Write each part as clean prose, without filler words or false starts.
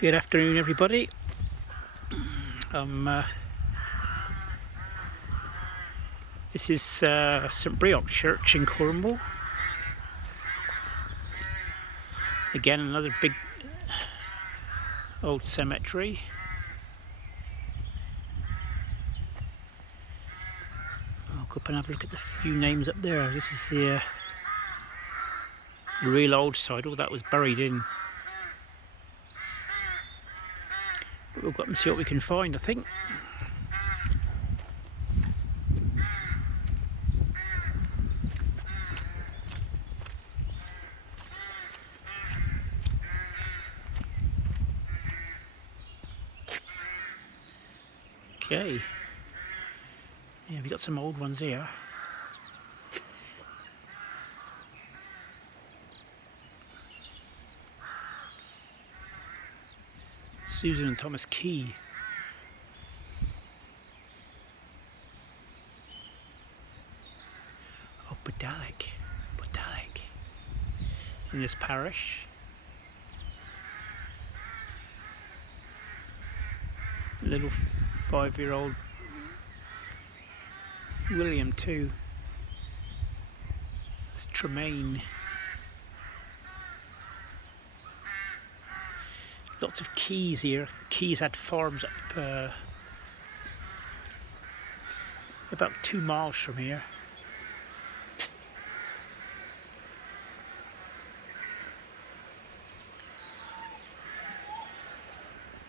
Good afternoon, everybody. This is St Breock Church in Cornwall. Again, another big old cemetery. I'll go up and have a look at the few names up there. This is the real old side. All that was buried in. But we'll go up and see what we can find, I think. Okay. Yeah, we got some old ones here. Susan and Thomas Key. Oh, Breock in this parish. Little 5-year-old William too. It's Tremaine. Lots of Keys here. Keys had farms up about 2 miles from here.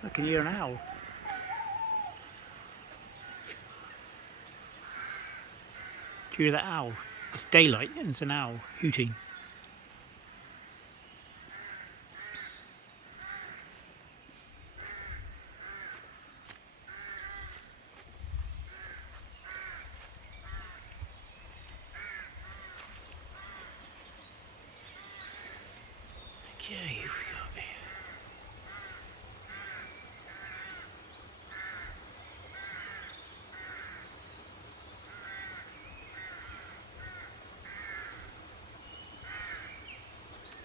I can hear an owl. Do you hear that owl? It's daylight and it's an owl hooting. Okay, here we go.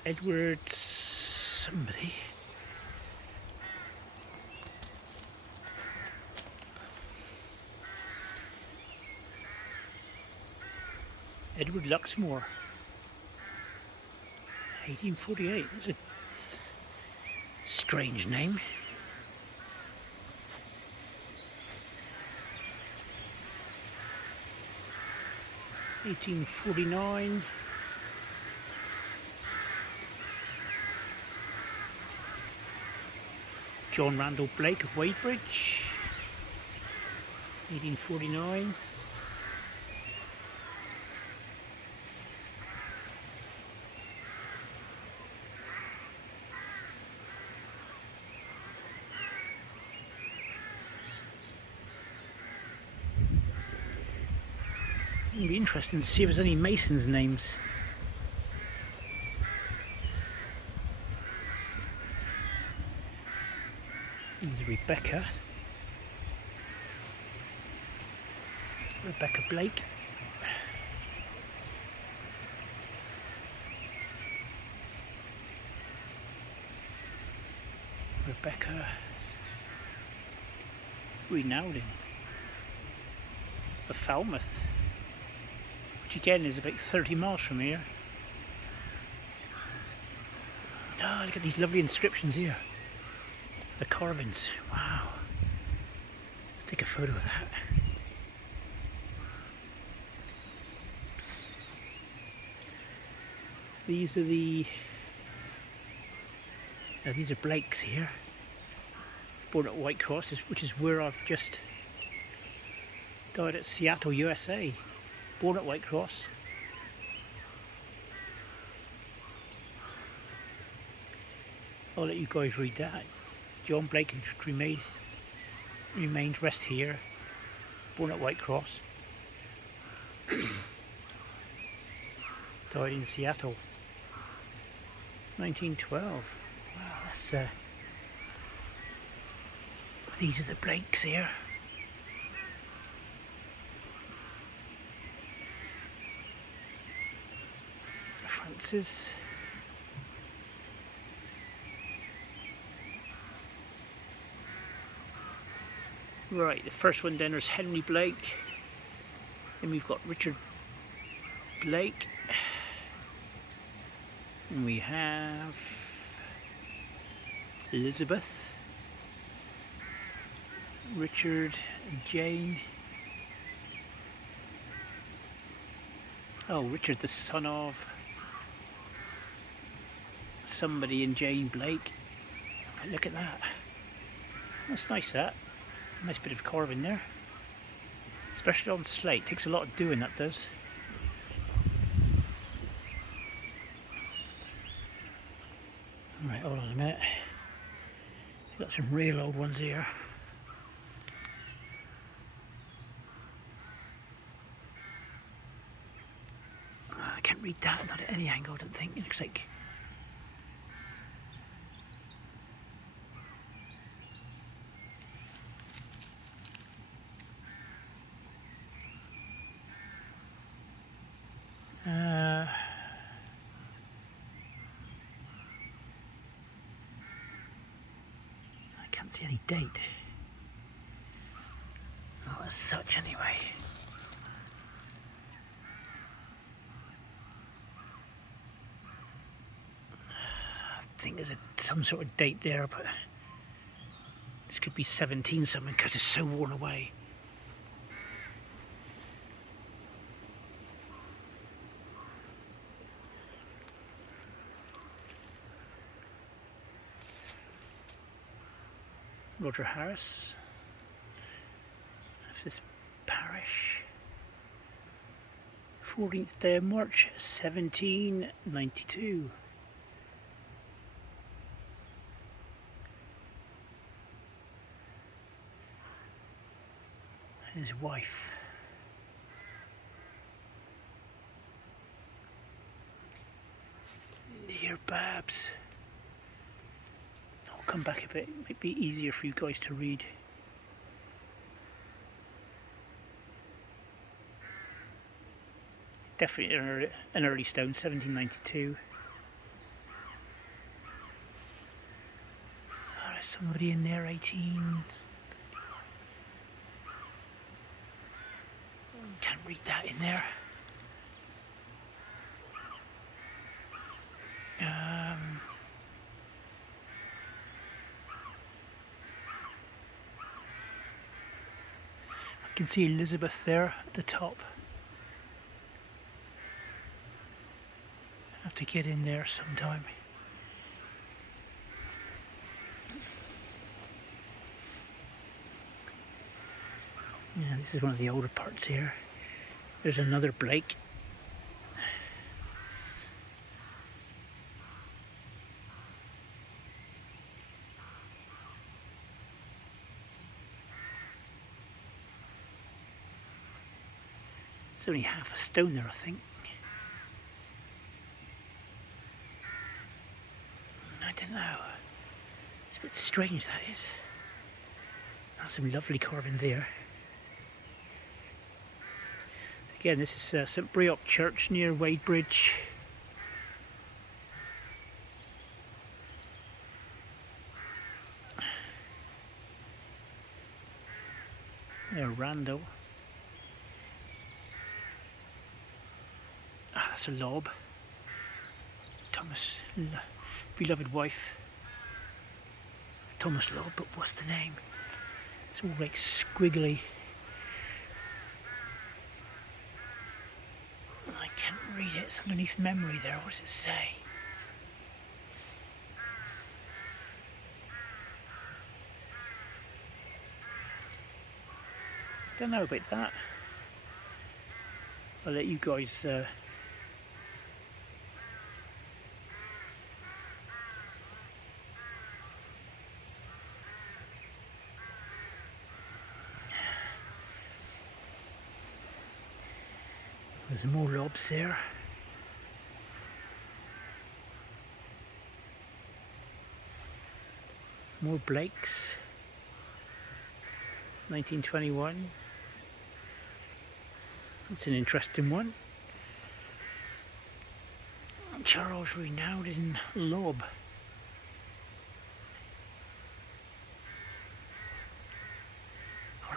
Edward somebody. Edward Luxmore. 1848. That's a strange name. (1849). John Randall Blake of Wadebridge, 1849. It'd be interesting to see if there's any Masons' names. There's Rebecca Blake. Rebecca Renowding of Falmouth, which again is about 30 miles from here. Oh, look at these lovely inscriptions here. The carvings, wow. Let's take a photo of that. These are these are Blakes here. Born at Whitecross, which is where I've just died, at Seattle, USA. Born at Whitecross. I'll let you guys read that. John Blake remained rest here. Born at Whitecross. Died in Seattle. 1912. Wow, that's these are the Blakes here. Francis. Right, the first one then is Henry Blake. Then we've got Richard Blake. And we have Elizabeth, Richard and Jane. Oh, Richard, the son of somebody in Jane Blake. But look at that. That's nice, that. Nice bit of carving there. Especially on slate. Takes a lot of doing, that does. Right, hold on a minute. Got some real old ones here. I can't read that, not at any angle, I don't think. It looks like... I can't see any date. Not as such, anyway. I think there's some sort of date there, but this could be 17 something because it's so worn away. Roger Harris of this parish. 14th day of March 1792. His wife. Dear Babs. I'll come back a bit, it might be easier for you guys to read. Definitely an early stone, 1792. Oh, there's somebody in there, 18. Can't read that in there. I can see Elizabeth there at the top. Have to get in there sometime. Yeah, this is one of the older parts here. There's another Blake. It's only half a stone there, I think. I don't know. It's a bit strange, that is. There's some lovely carvings here. Again, this is St Breock Church near Wadebridge. There, Randall. Ah, that's a lob. Thomas, beloved wife. Thomas Lob, but what's the name? It's all like squiggly. I can't read it, it's underneath memory there, what does it say? Don't know about that. I'll let you guys there's more lobs there. More Blakes. 1921. That's an interesting one. Charles Renowden Lob.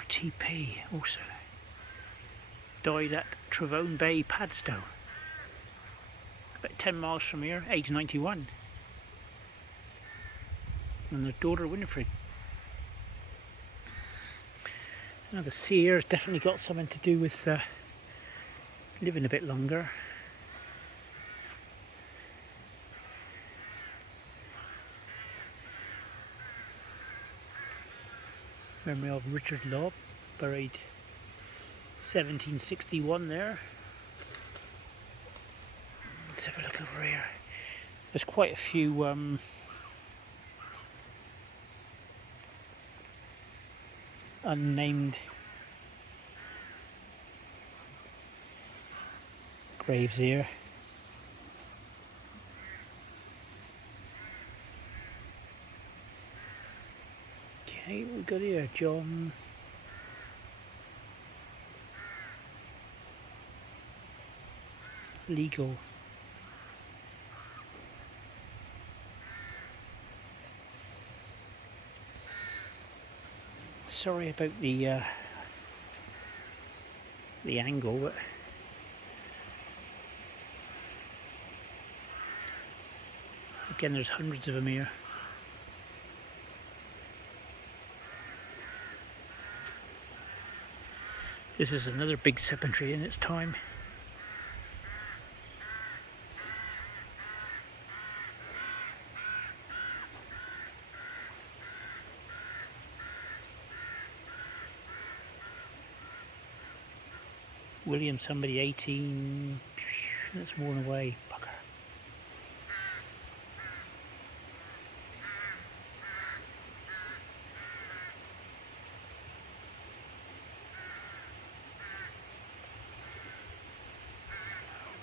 TP also. Died at Travone Bay, Padstow. About 10 miles from here, age 91. And their daughter Winifred. Now the sea air has definitely got something to do with living a bit longer. Memory of Richard Lobb, buried 1761 there. Let's have a look over here. There's quite a few unnamed graves here. Okay, we've got here John Legal. Sorry about the angle, but again there's hundreds of them here. This is another big cemetery in its time. William somebody 18, that's worn away, bugger.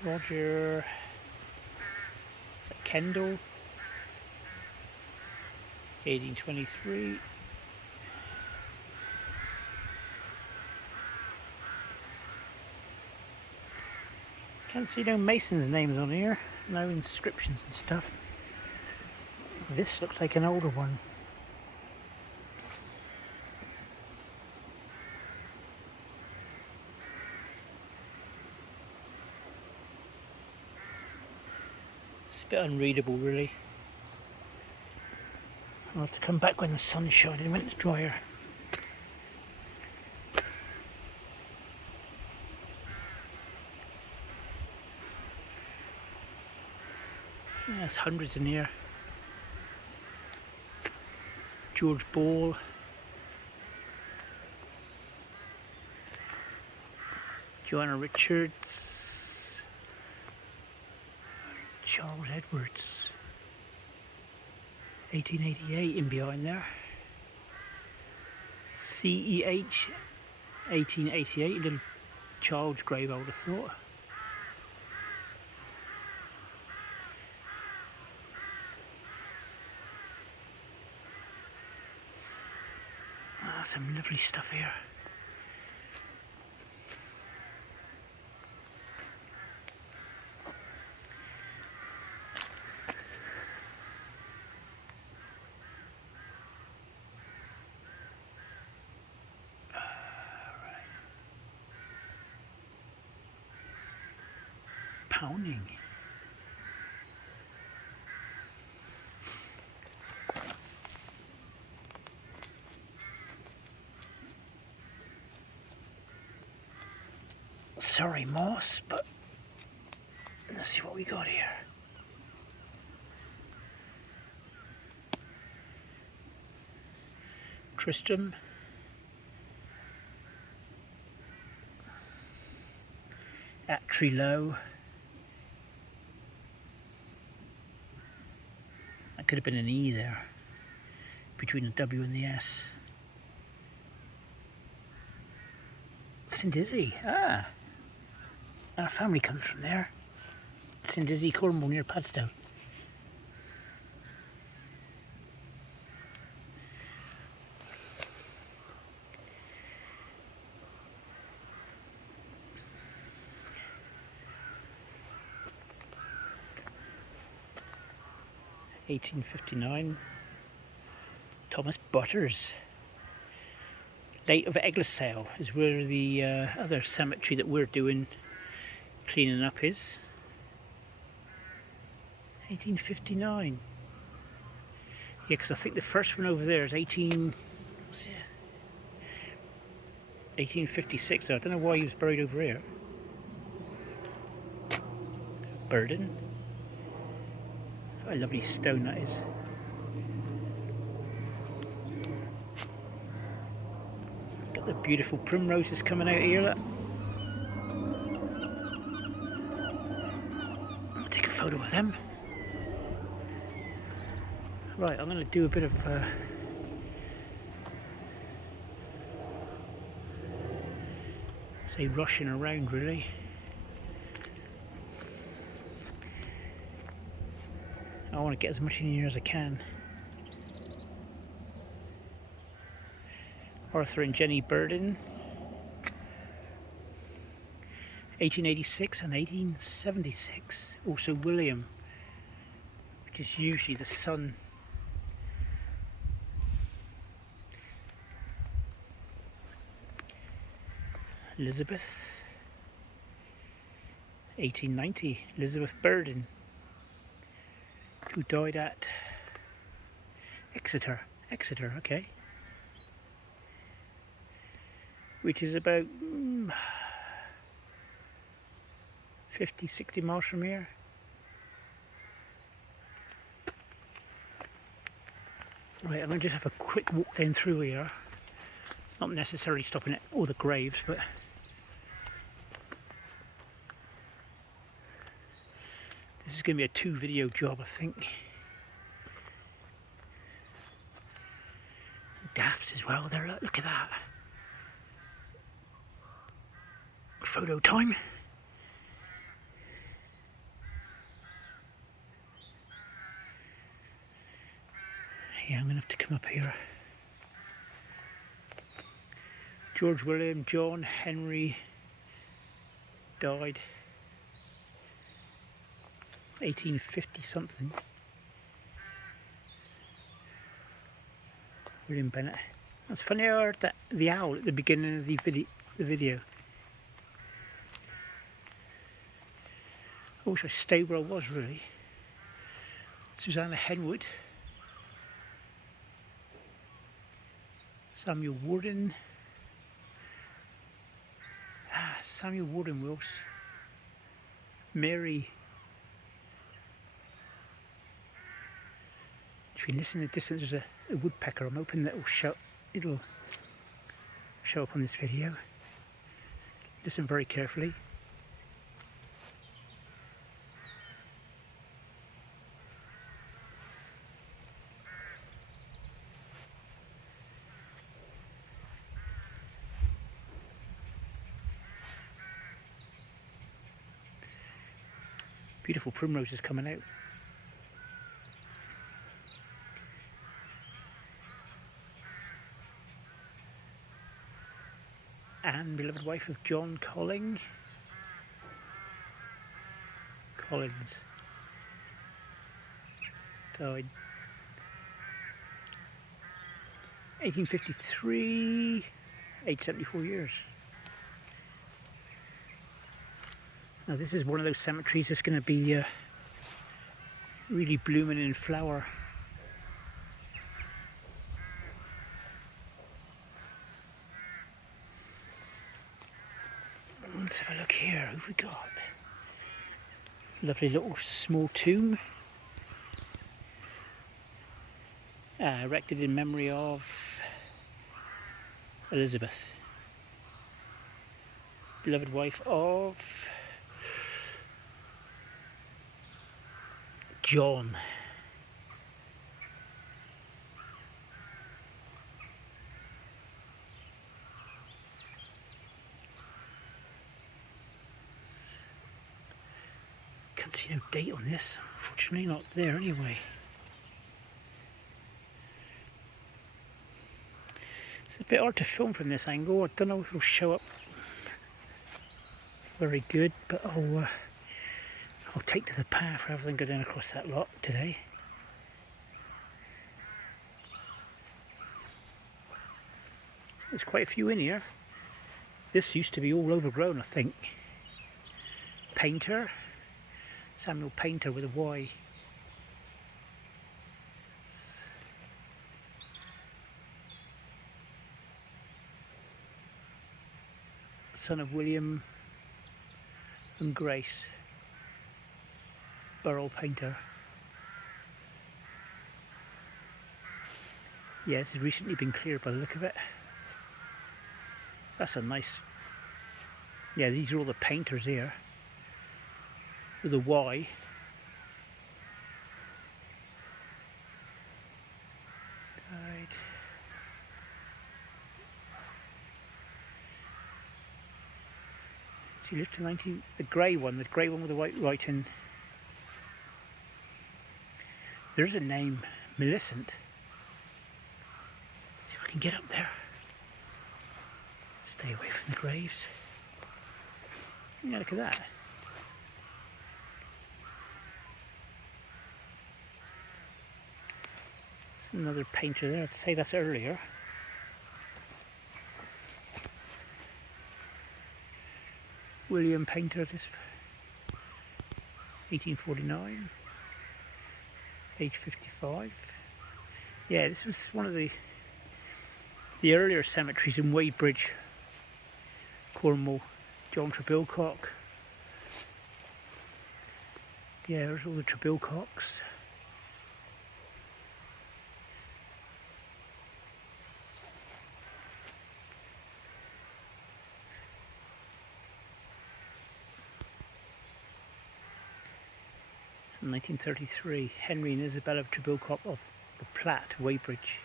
Roger Kendall, 1823. Can't see no masons' names on here, no inscriptions and stuff. This looks like an older one. It's a bit unreadable really. I'll have to come back when the sun's shining, when it's drier. Yeah, there's hundreds in here. George Ball. Joanna Richards. Charles Edwards. 1888 in behind there. CEH 1888, a little child's grave I would have thought. Some lovely stuff here. Right. Pounding. Sorry, moss, but let's see what we got here. Tristram. At Trelow. That could have been an E there, between the W and the S. St. Izzy, ah. Our family comes from there. St. Izzy, Cornwall, near Padstow. (1859). Thomas Butters. date of Egglesale is where the other cemetery that we're doing cleaning up is. 1859. Yeah, because I think the first one over there is 1856. So I don't know why he was buried over here. Burden. What a lovely stone that is. Got the beautiful primroses coming out here, look. I'll take a photo of them. Right, I'm going to do a bit of say rushing around really. I want to get as much in here as I can. Arthur and Jenny Burden, 1886 and 1876. Also William, which is usually the son. Elizabeth, 1890, Elizabeth Burden, who died at Exeter, okay, which is about 50-60 miles from here. Right, I'm going to just have a quick walk down through here, not necessarily stopping at all the graves, but this is going to be a 2-video job, I think. Daft as well there, look at that. Photo time. Yeah, I'm going to have to come up here. George William, John Henry died 1850 something. William Bennett. That's funny, I heard that the owl at the beginning of the video. I wish I stayed where I was really. Susanna Henwood. Samuel Warden. Samuel Warden Wills. Mary. If you can listen in the distance, there's a woodpecker. I'm hoping that it'll show up on this video. Listen very carefully. Beautiful primroses coming out. Anne, beloved wife of John Collins. 1853, age 74 years. Now this is one of those cemeteries that's going to be really blooming in flower. Let's have a look here. Who've we got? Lovely little small tomb. Erected in memory of Elizabeth, beloved wife of John. Can't see no date on this, unfortunately, not there anyway. It's a bit hard to film from this angle. I don't know if it'll show up very good, but I'll take to the path rather than go down across that lot today. There's quite a few in here. This used to be all overgrown, I think. Painter. Samuel Painter with a Y. Son of William and Grace. Burrell Painter. Yeah, this has recently been cleared by the look of it. That's a nice... Yeah, these are all the painters here. With a Y. Right. So he lived to 19... The grey one with the white writing. There's a name, Millicent. See if we can get up there. Stay away from the graves. Yeah, look at that. There's another painter there. I'd say that's earlier. William Painter, this 1849. Age 55. Yeah, this was one of the earlier cemeteries in Wadebridge, Cornwall. John Trebilcock. Yeah, there's all the Trebilcocks. In 1933, Henry and Isabella Trebilcock of the Platte, Weybridge.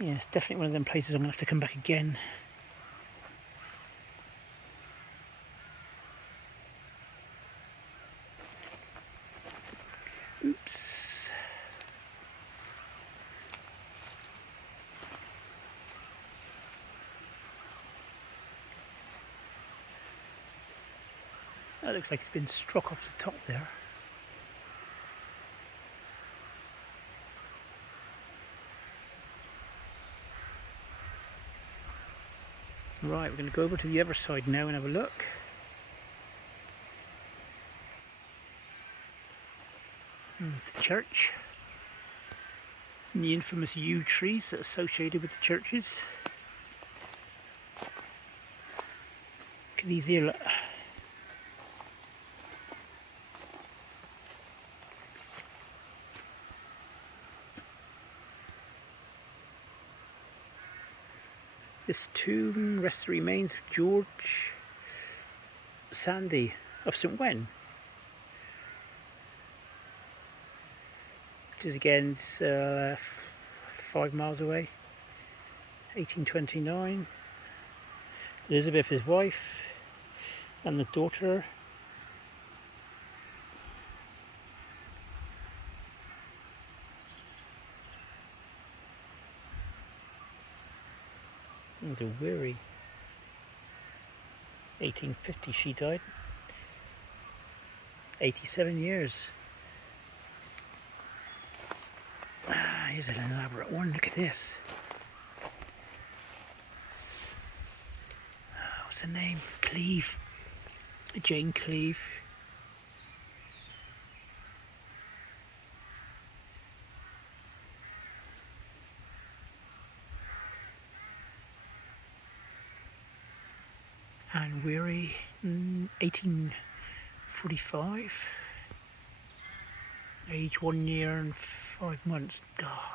Yeah, it's definitely one of them places I'm going to have to come back again. Oops. That looks like it's been struck off the top there. Right, we're going to go over to the other side now and have a look. The church. And the infamous yew trees that are associated with the churches. Look at these here, look. This tomb rests the remains of George Sandy of St. Wen, which is again 5 miles away. 1829. Elizabeth, his wife, and the daughter. There's a Eerie. 1850 she died. 87 years. Here's an elaborate one, look at this. What's her name? Cleeve. Jane Cleeve. And Eerie, 1845. Age 1 year and 5 months. Oh.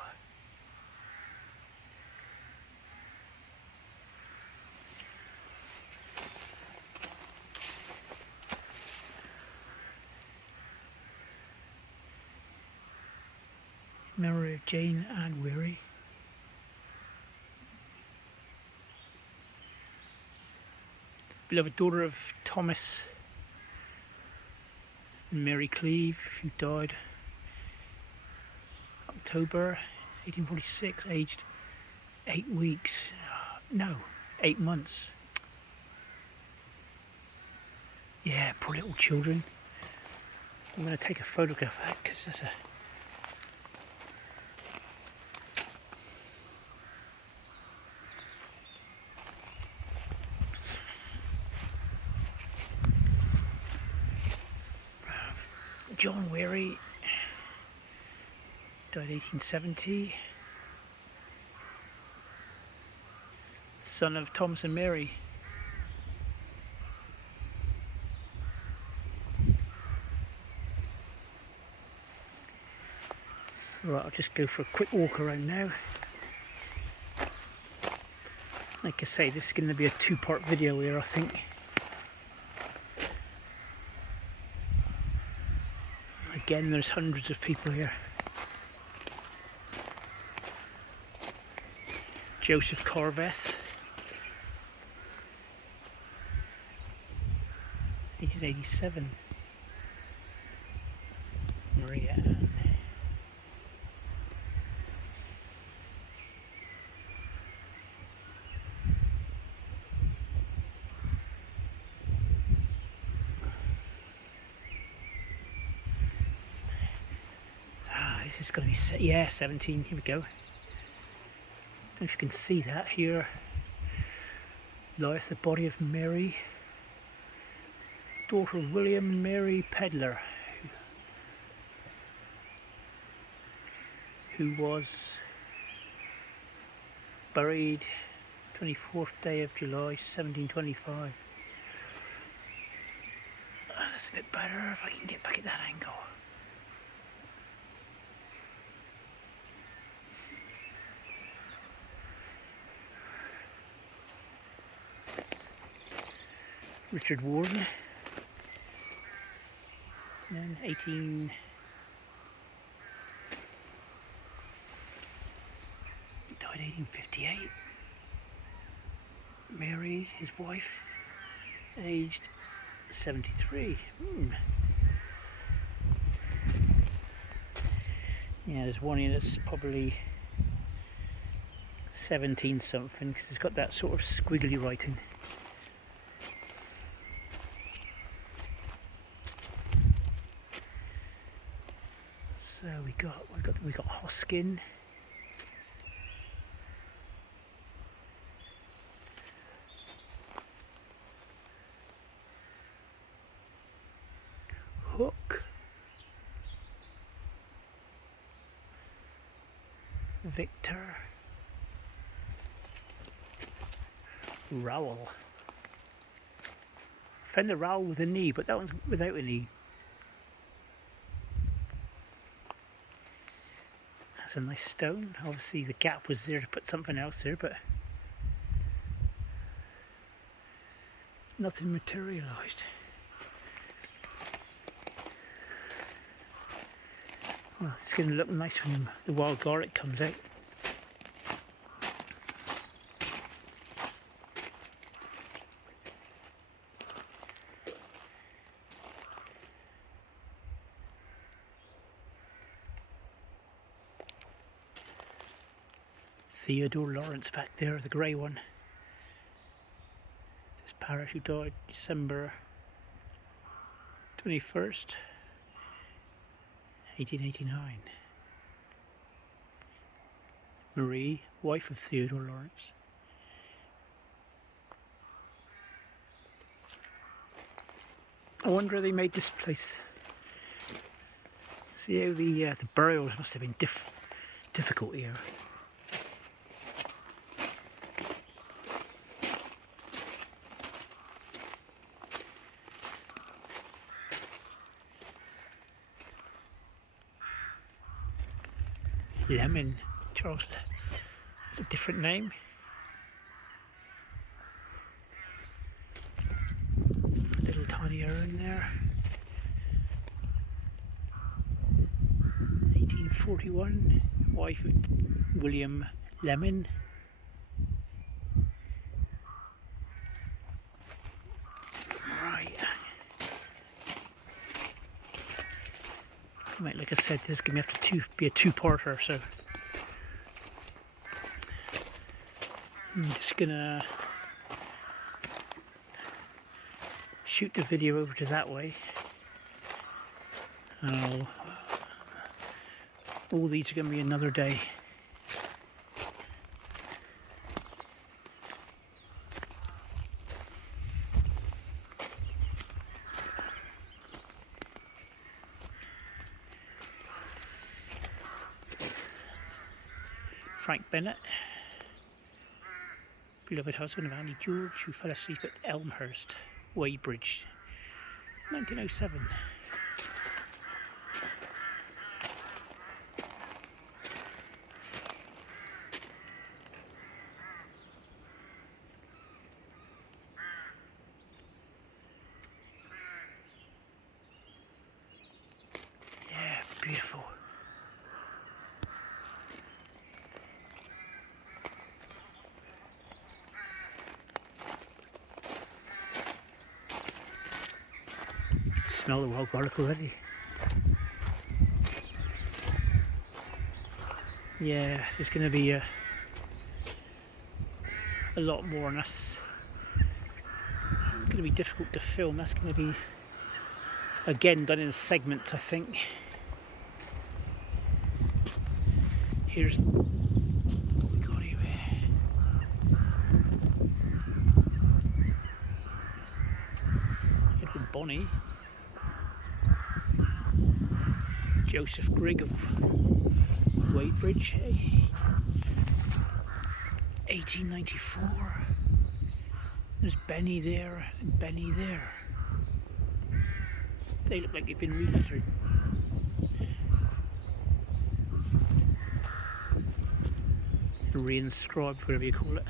Memory of Jane and Eerie. Beloved daughter of Thomas and Mary Cleeve, who died October 1846, aged 8 weeks. No, 8 months. Yeah, poor little children. I'm going to take a photograph of that because that's John Eerie, died 1870, son of Thomas and Mary. Right, I'll just go for a quick walk around now. Like I say, this is going to be a two-part video here, I think. Again, there's hundreds of people here. Joseph Corveth, 1887. Maria Ann. This is going to be, yeah, 17, here we go. I don't know if you can see that here. Lieth the body of Mary, daughter of William and Mary Pedlar, who was buried 24th day of July 1725. That's a bit better if I can get back at that angle. Richard Warden, and then 18... he died 1858. Mary, his wife, aged 73. Yeah, there's one here that's probably 17 something because it's got that sort of squiggly writing. So we got Hoskin, Hook, Victor, Rowell. Found the Rowell with a knee, but that one's without a knee. That's a nice stone. Obviously the gap was there to put something else there, but nothing materialised. Well, it's going to look nice when the wild garlic comes out. Theodore Lawrence back there, the grey one. This parish who died December 21st, 1889. Marie, wife of Theodore Lawrence. I wonder how they made this place. See how the burials must have been difficult here. Lemon, Charles, it's a different name. A little tiny urn there. 1841, wife of William Lemon. Right. Right, like I said, this is going to have to be a two-parter, so I'm just going to shoot the video over to that way. All these are going to be another day. Frank Bennett, beloved husband of Annie George, who fell asleep at Elmhurst, Weybridge, 1907. Yeah, beautiful. Smell the wild garlic already. Yeah, there's going to be a lot more on us. It's going to be difficult to film. That's going to be again done in a segment, I think. Here's what we got here. Edward Bonney, Joseph Grigg of Weybridge, 1894. There's Benny there and Benny there. They look like they've been relettered. Reinscribed, whatever you call it.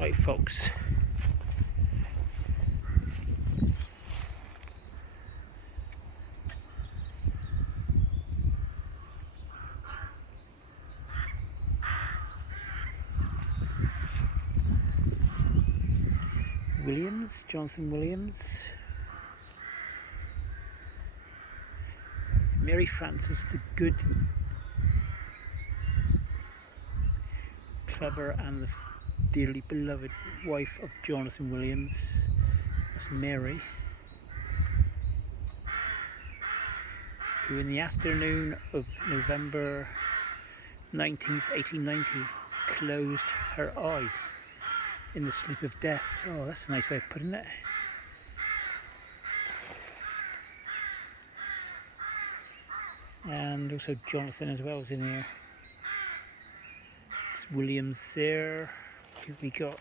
Right, folks. Williams, Jonathan Williams. Mary Frances, the good, clever and the dearly beloved wife of Jonathan Williams. That's Mary, who in the afternoon of November 19th, 1890 closed her eyes in the sleep of death. Oh, that's a nice way of putting it. And also Jonathan as well is in here. It's Williams there. We got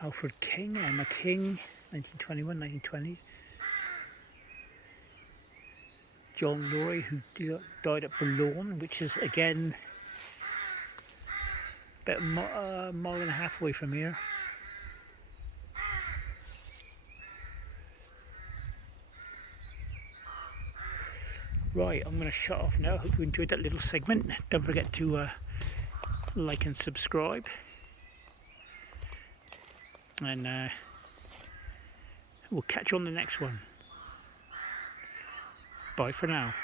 Alfred King, Emma King, 1921, 1920. John Laurie, who died at Boulogne, which is again about a mile and a half away from here. Right, I'm going to shut off now. Hope you enjoyed that little segment. Don't forget to like and subscribe. And we'll catch you on the next one. Bye for now.